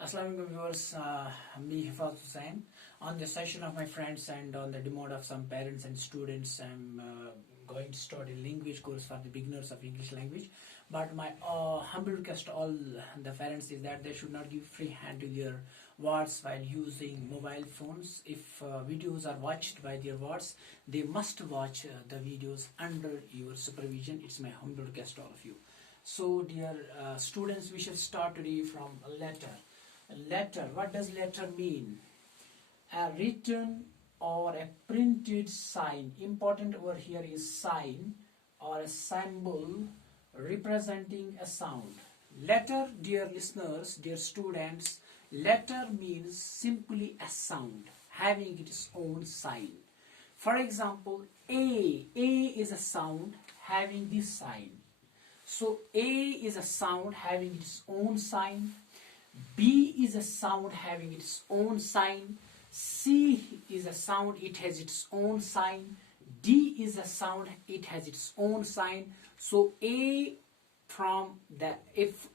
Assalamualaikum viewers, me Hifaz Hussain. On the session of my friends and on the demand of some parents and students, I'm going to start a language course for the beginners of English language. But my humble request to all the parents is that they should not give free hand to their words while using mobile phones. If videos are watched by their words, they must watch the videos under your supervision. It's my humble request to all of you. So, dear students, we shall start today from a letter. Letter, what does letter mean? A written or a printed sign. Important over here is sign or a symbol representing a sound. Letter, dear listeners, dear students, letter means simply a sound having its own sign. For example, A is a sound having this sign. So A is a sound having its own sign. B is a sound having its own sign. C is a sound, it has its own sign. D is a sound, it has its own sign. So if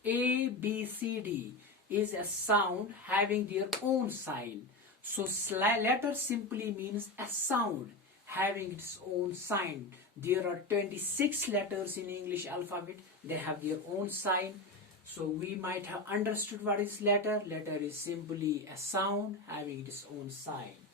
A, B, C, D is a sound having their own sign. So letter simply means a sound having its own sign. There are 26 letters in English alphabet. They have their own sign. So we might have understood what is letter. Letter is simply a sound having its own sign.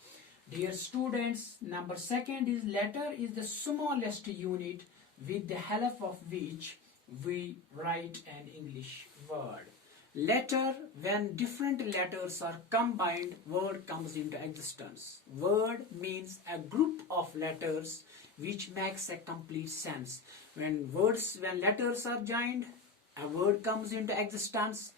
Dear students, number second is letter is the smallest unit with the help of which we write an English word. Letter, when different letters are combined, word comes into existence. Word means a group of letters which makes a complete sense. When letters are joined, a word comes into existence.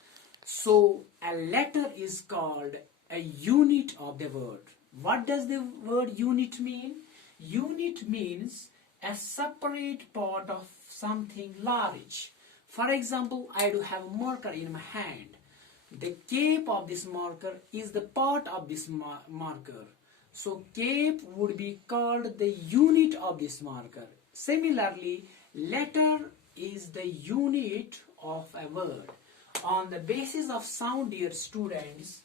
So a letter is called a unit of the word. What does the word unit mean? Unit means a separate part of something large. For example, I do have a marker in my hand. The cape of this marker is the part of this marker. So cape would be called the unit of this marker. Similarly, letter is the unit of a word. On the basis of sound, dear students,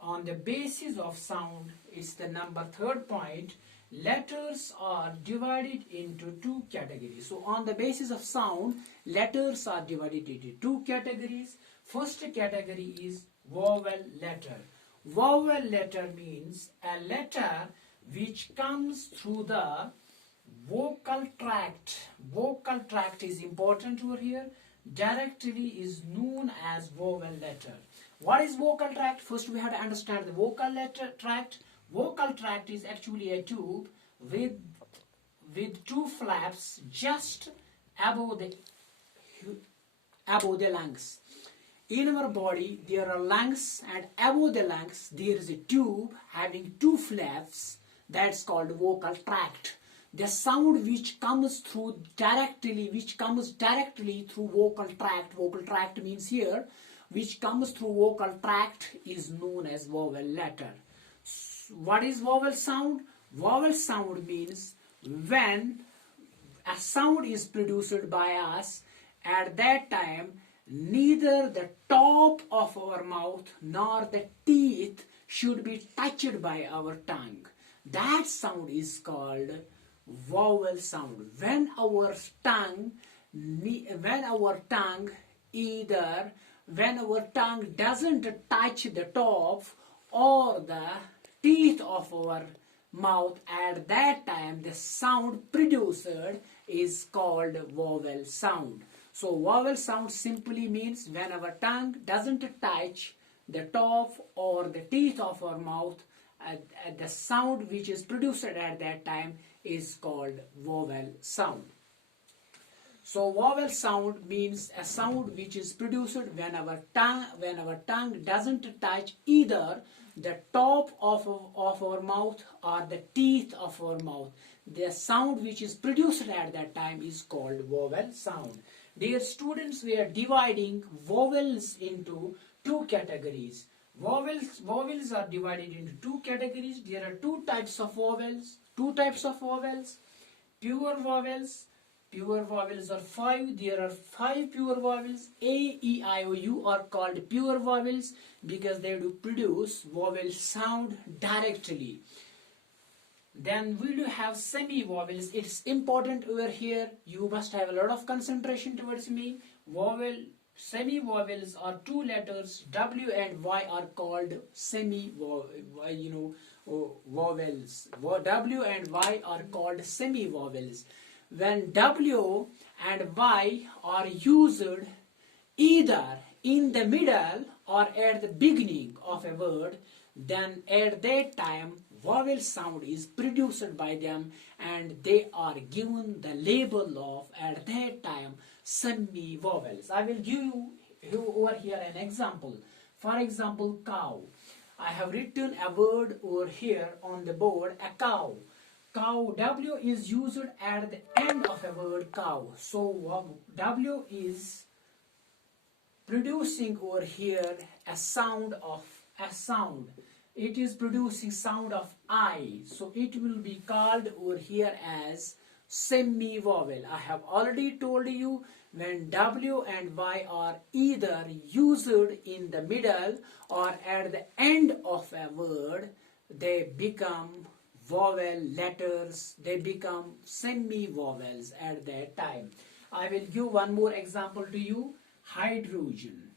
on the basis of sound, it's the number third point. Letters are divided into two categories. So on the basis of sound, letters are divided into two categories. First category is vowel letter. Vowel letter means a letter which comes through the vocal tract. Vocal tract is important over here. Directly is known as vowel letter. What is vocal tract? First we have to understand the vocal tract. Vocal tract is actually a tube with two flaps just above the lungs. In our body there are lungs, and above the lungs there is a tube having two flaps. That's called vocal tract. The sound which comes directly through vocal tract means here, which comes through vocal tract is known as vowel letter. What is vowel sound? Vowel sound means when a sound is produced by us, at that time neither the top of our mouth nor the teeth should be touched by our tongue. That sound is called vowel sound. When our tongue doesn't touch the top or the teeth of our mouth, at that time the sound produced is called vowel sound. So vowel sound simply means when our tongue doesn't touch the top or the teeth of our mouth, the sound which is produced at that time is called vowel sound. So vowel sound means a sound which is produced when our tongue doesn't touch either the top of our mouth or the teeth of our mouth. The sound which is produced at that time is called vowel sound. Dear students, we are dividing vowels into two categories. Vowels are divided into two categories. There are two types of vowels. Pure vowels Pure vowels are 5. There are 5 pure vowels. A, E, I, O, U are called pure vowels because they do produce vowel sound directly. Then we do have semi-vowels. It's important over here. You must have a lot of concentration towards me. Semi-vowels are 2 letters. W and Y are called vowels. W and Y are called semi-vowels. When W and Y are used either in the middle or at the beginning of a word, then at that time vowel sound is produced by them and they are given the label of at that time semi-vowels. I will give you over here an example. For example, cow. I have written a word over here on the board, a cow. Cow, W is used at the end of a word cow. So W is producing over here a sound. It is producing sound of I. So it will be called over here as semi-vowel. I have already told you when W and Y are either used in the middle or at the end of a word, they become vowel letters, they become semi-vowels at that time. I will give one more example to you. Hydrogen.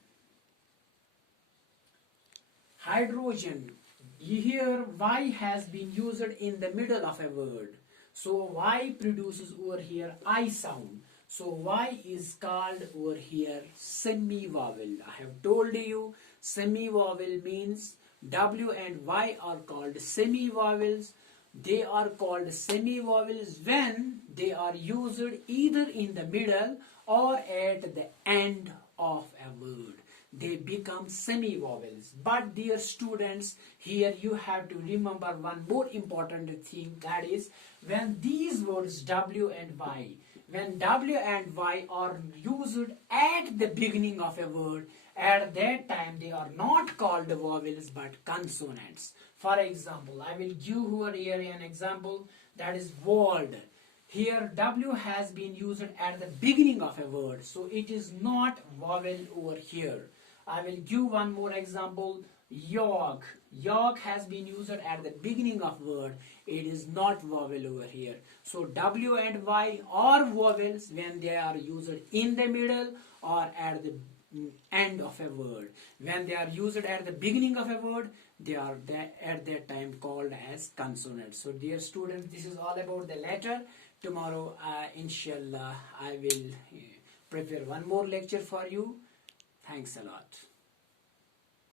Hydrogen. Here Y has been used in the middle of a word. So Y produces over here I sound. So Y is called over here semi-vowel. I have told you semi-vowel means W and Y are called semi-vowels. They are called semi-vowels when they are used either in the middle or at the end of a word. They become semi-vowels. But dear students, here you have to remember one more important thing, that is when these words W and Y, when W and Y are used at the beginning of a word, at that time they are not called vowels but consonants. For example, I will give over here an example, that is world. Here W has been used at the beginning of a word, so it is not vowel over here. I will give one more example. Yolk. Yolk has been used at the beginning of word. It is not vowel over here. So W and Y are vowels when they are used in the middle or at the end of a word. When they are used at the beginning of a word, they are at that time called as consonants. So dear students, this is all about the letter. Tomorrow, inshallah, I will prepare one more lecture for you. Thanks a lot.